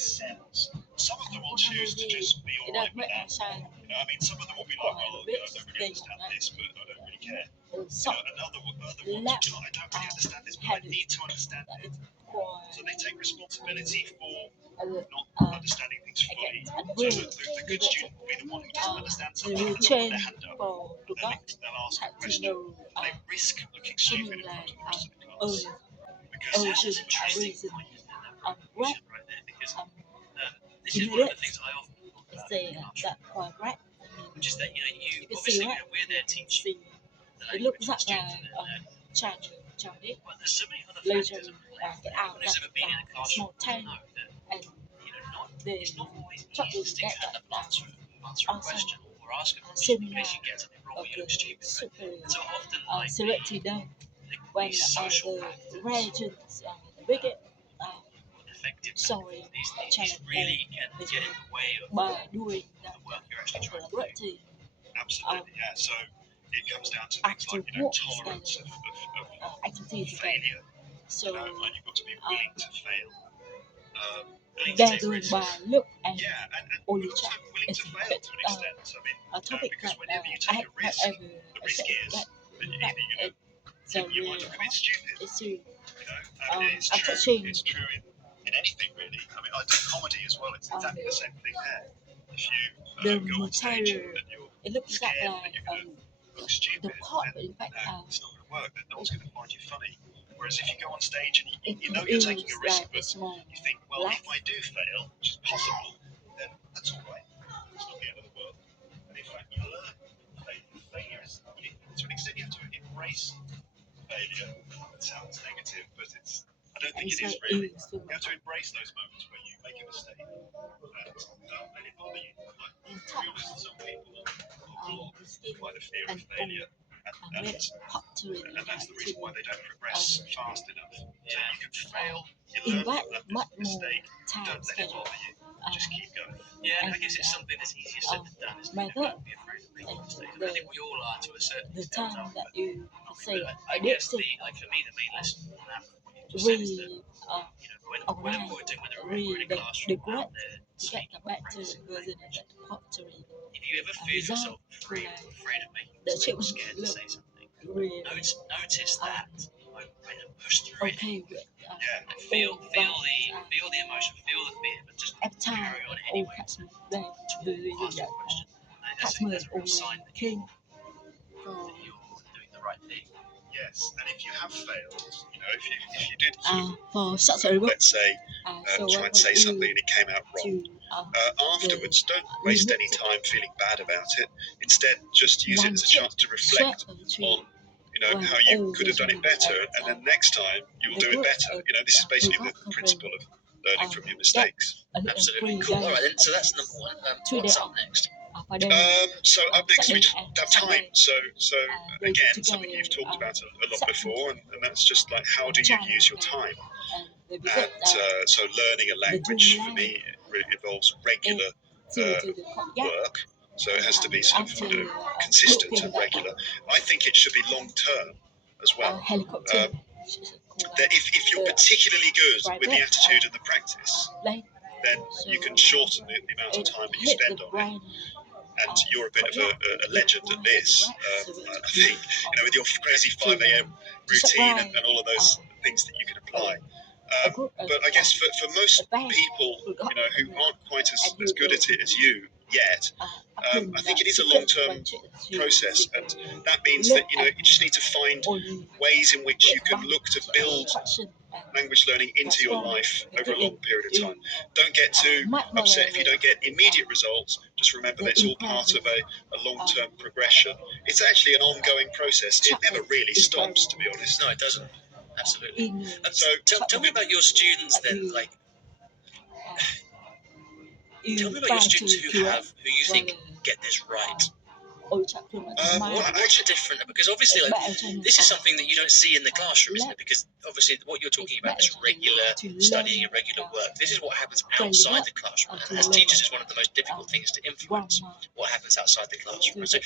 cells. Some of them will choose to just be all right with that. I mean, some of them will be like, well, I don't really understand this, but I don't really care. Other ones will be like, I don't really understand this, but I need to understand it. So they take responsibility for not understanding things fully. So the good student will be the one who doesn't understand something, they'll put their hand up, they'll ask a question. They risk looking stupid in front of the rest of the class. Because That's it's an interesting interesting. point right there, because this is one of the things I often talk about in the classroom, which is that you obviously we're there teaching the language and the students are there learning. But there's so many other factors at play. Anyone who's ever been in a classroom will know that it's not always easy to stick your hand up and answer a question or ask a question in case you get something wrong or you look stupid, right? And so often, these social factors, effective these really can get in the way of the work you're actually trying to do. Absolutely, yeah. So it comes down to things like tolerance of failure. And you've got to be willing to fail. Willing to take risks. Yeah, and also willing to fail to an extent. I mean, because whenever you take a risk, the risk is that either you might look a bit stupid. And it's true in anything really. I mean, I do comedy as well. It's exactly the same thing there. If you go on stage and you're scared that you're going to look stupid, then it's not going to work. Then no one's going to find you funny. Whereas if you go on stage and you know you're taking a risk, but you think, well, if I do fail, which is possible, then that's all right. It's not the end of the world. And in fact, you learn failure is, to an extent, you have to embrace failure. That sounds negative, but I don't think it is really. You have to embrace those moments where you make a mistake and don't let it bother you. Like, to be honest, some people are blocked by the fear of failure. And that's the reason why they don't progress fast enough. So you can fail, you learn from that mistake, don't let it bother you, just keep going. Yeah, and I guess it's something that's easier said than done, isn't it? Don't be afraid of making mistakes. I think we all are to a certain extent. I guess for me, the main lesson from that, what you just said, is that whenever we're doing, whether we're in a classroom out there speaking or practicing language, if you ever feel yourself afraid of making mistakes, or scared to say something, notice that and push through it. And feel the emotion, feel the fear, but just carry on anyway to ask the question. That's a real sign that you're doing the right thing. Yes, and if you have failed, if you did sort of, let's say, try and say something and it came out wrong, afterwards, don't waste any time feeling bad about it. Instead, just use it as a chance to reflect on, how you could have done it better, and then next time you will do it better. This is basically the principle of learning from your mistakes. Absolutely cool. All right, then. So that's number one. What's up next? So up next we just have time. So again, something you've talked about a lot before, and that's just like, how do you use your time? And so learning a language for me involves regular work. So it has to be sort of consistent and regular. I think it should be long term as well. That if you're particularly good with the attitude and the practice, then you can shorten the amount of time that you spend on it. And you're a bit of a legend at this. I think, with your crazy 5 a.m. routine and all of those things that you can apply. But I guess for most people, who aren't quite as good at it as you yet, I think it is a long-term process, and that means that you just need to find ways in which you can look to build language learning into your life over a long period of time. Don't get too upset if you don't get immediate results. Just remember that it's all part of a long-term progression. It's actually an ongoing process. It never really stops, to be honest. No, it doesn't. Absolutely. So tell me about your students then. Like, tell me about your students who you think get this right. Well, What's different? Because obviously, this is something that you don't see in the classroom, isn't it? Because obviously, what you're talking about is regular studying and regular work. This is what happens outside the classroom, and as teachers, it's one of the most difficult things to influence. What happens outside the classroom? So,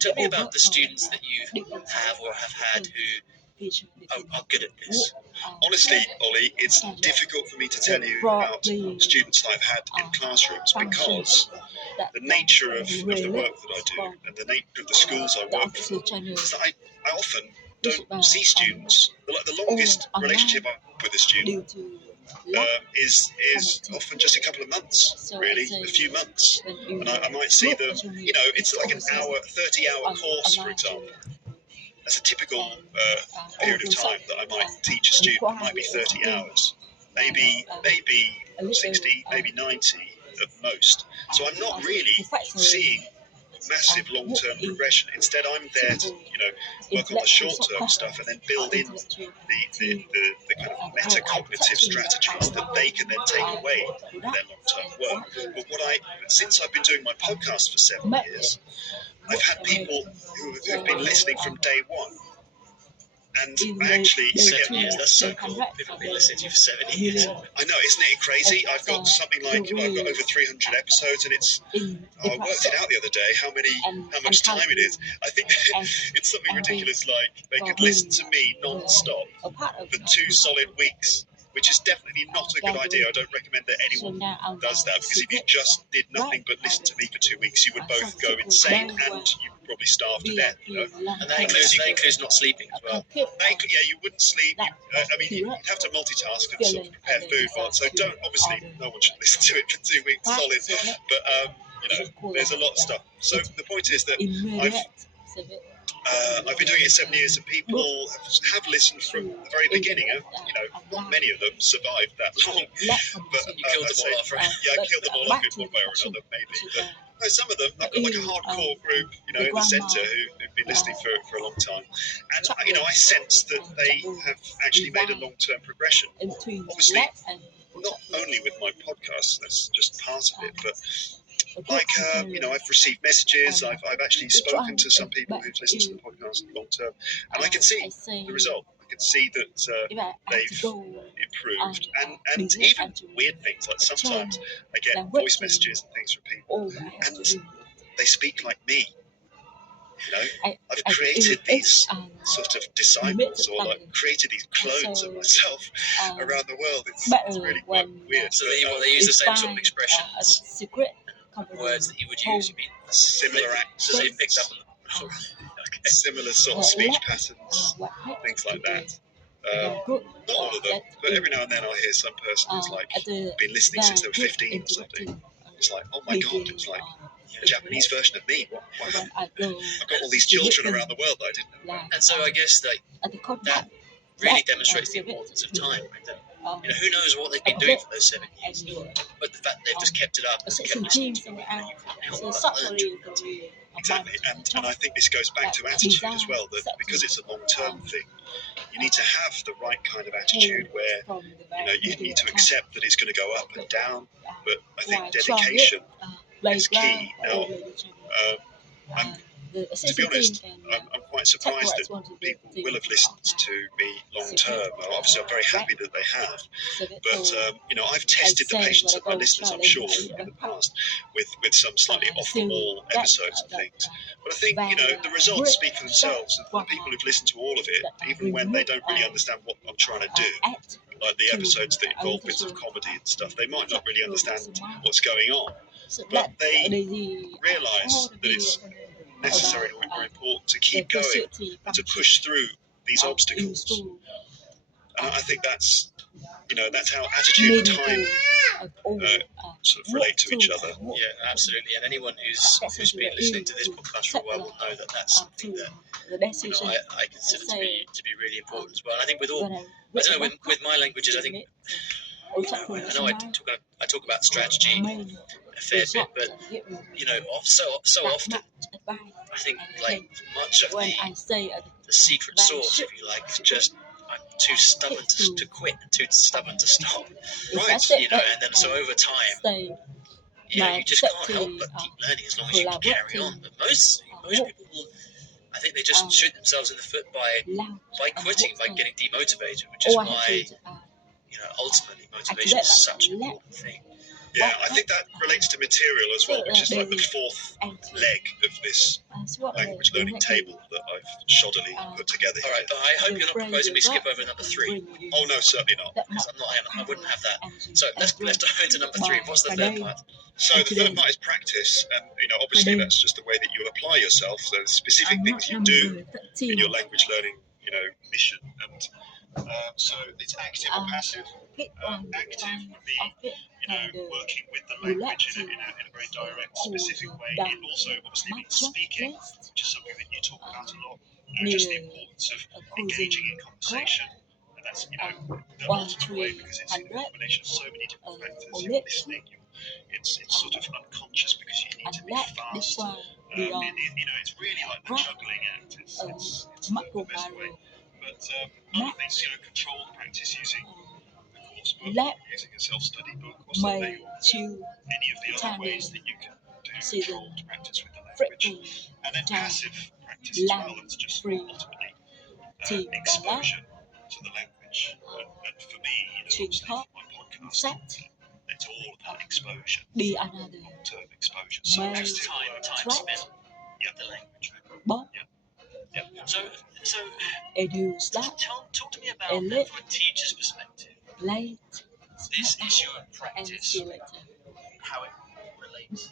tell me about the students that you have or have had who are good at this. Honestly, Ollie, it's difficult for me to tell you about students that I've had in classrooms because the nature of the work that I do and the nature of the schools I work for is that I often don't see students. The longest relationship I have with a student is often just a couple of months, really, a few months. And I might see them, it's like an hour, 30-hour course, for example. That's a typical period of time that I might teach a student. It might be 30 hours, maybe 60, maybe 90 at most. So I'm not really seeing massive long-term progression. Instead, I'm there to, work on the short-term stuff and then build in the kind of metacognitive strategies that they can then take away from their long-term work. But since I've been doing my podcast for 7 years, I've had people who've been listening from day one. And I actually 7 years, that's so cool. People have been listening to you for 7 years. I know, isn't it crazy? I've got something like, I've got over 300 episodes, and it's, I worked it out the other day, how much time it is. I think it's something ridiculous, like they could listen to me non-stop for 2 solid weeks, which is definitely not a good idea. I don't recommend that anyone does that, because if you just did nothing but listen to me for 2 weeks, you would both go insane and you would probably starve to death. And that includes not sleeping as well. You wouldn't sleep. You'd have to multitask and sort of prepare food. So obviously, no one should listen to it for 2 weeks solid. But there's a lot of stuff. So the point is that I've been doing it 7 years, and people have listened from the very beginning. Not many of them survived that long. But You killed them all off, right? Yeah, I killed them all off in one way or another, maybe. But no, some of them, I've got like a hardcore group, in the centre who've been listening for a long time. And, I sense that they have actually made a long-term progression. Obviously, not only with my podcast, that's just part of it, but I've received messages. I've actually spoken to some people who've listened to the podcast long term, and I can see the result. I can see that they've improved, and even weird things, like sometimes I get voice messages and things from people, and they speak like me. I've created these sort of disciples, or like created these clones of myself around the world. It's really quite weird. So they use the same sort of expressions, words that you would use. You mean similar accents? So they picked up on similar sort of speech patterns, things like that. Not all of them, but every now and then I'll hear some person who's like been listening since they were 15 or something. It's like, oh my god, it's like a Japanese version of me. I've got all these children around the world that I didn't know. And so I guess that really demonstrates the importance of time. Right? Who knows what they've been doing for those 7 years, but the fact they've just kept it up and kept listening to you, you can't help but learn. Exactly, and I think this goes back to attitude as well, that because it's a long-term thing, you need to have the right kind of attitude where, you need to accept that it's going to go up and down, but I think dedication is key. Now, to be honest, I'm quite surprised that people will have listened to me long term. Obviously, I'm very happy that they have. But, I've tested the patience of my listeners, I'm sure, in the past, with some slightly off-the-wall episodes and things. But I think, the results speak for themselves. And the people who've listened to all of it, even when they don't really understand what I'm trying to do, like the episodes that involve bits of comedy and stuff, they might not really understand what's going on. But they realise that it's necessary or important to keep going and to push through these obstacles. And I think that's how attitude and time sort of relate to each other. Yeah, absolutely. And anyone who's been listening to this podcast for a while will know that that's something that I consider to be really important as well. And I think with all, I don't know, with my languages, I think I know I talk about strategy a fair bit, but so often I think much of the secret sauce, if you like, is just I'm too stubborn to quit, too stubborn to stop. Right. And then so over time, you just can't help but keep learning as long as you can carry on. But most people, I think they just shoot themselves in the foot by quitting, by getting demotivated, which is why ultimately motivation is such an important thing. Yeah, I think that relates to material as well, which is like the fourth leg of this language learning table that I've shoddily put together. All right, but I hope you're not proposing we skip over number 3. Oh no, certainly not. Because I wouldn't have that. So let's dive into number 3. What's the third part? So the third part is practice, and obviously that's just the way that you apply yourself. So specific things you do in your language learning, mission, and so it's active or passive. Active would be, working with the language in a very direct, specific way. It also obviously means speaking, which is something that you talk about a lot. Just the importance of engaging in conversation. And that's, the ultimate way, because it's a combination of so many different factors. You're listening, it's sort of unconscious because you need to be fast. It's really like the juggling act. It's the best way. But other things, controlled practice using the course book, using a self-study book, or something, or any of the other ways that you can do controlled practice with the language. And then passive practice as well, that's just ultimately exposure to the language. And for me, obviously for my podcast, it's all about exposure. Long-term exposure. So just time spent with the language. Yeah. So talk to me about, from a teacher's perspective, this issue of practice, how it relates to